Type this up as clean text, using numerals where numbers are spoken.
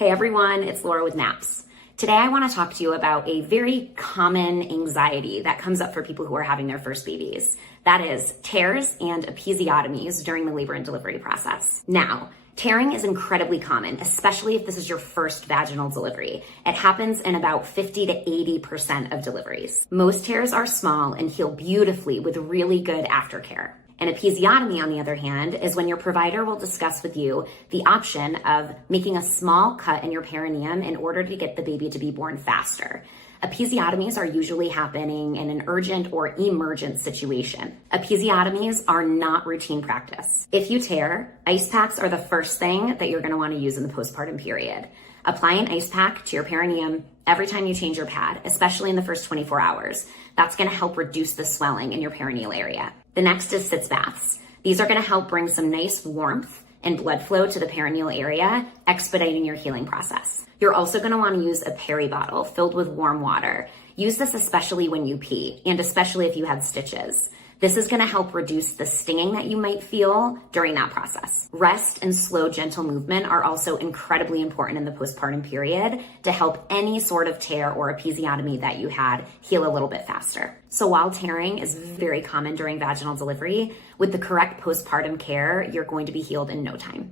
Hey everyone, it's Laura with Naps. Today I want to talk to you about a very common anxiety that comes up for people who are having their first babies. That is tears and episiotomies during the labor and delivery process. Now, tearing is incredibly common, especially if this is your first vaginal delivery. It happens in about 50 to 80% of deliveries. Most tears are small and heal beautifully with really good aftercare. An episiotomy, on the other hand, is when your provider will discuss with you the option of making a small cut in your perineum in order to get the baby to be born faster. Episiotomies are usually happening in an urgent or emergent situation. Episiotomies are not routine practice. If you tear, ice packs are the first thing that you're going to want to use in the postpartum period. Apply an ice pack to your perineum every time you change your pad, especially in the first 24 hours. That's going to help reduce the swelling in your perineal area. The next is sitz baths. These are going to help bring some nice warmth and blood flow to the perineal area, expediting your healing process. You're also going to want to use a peri bottle filled with warm water. Use this especially when you pee, and especially if you have stitches. This is going to help reduce the stinging that you might feel during that process. Rest and slow, gentle movement are also incredibly important in the postpartum period to help any sort of tear or episiotomy that you had heal a little bit faster. So while tearing is very common during vaginal delivery, with the correct postpartum care, you're going to be healed in no time.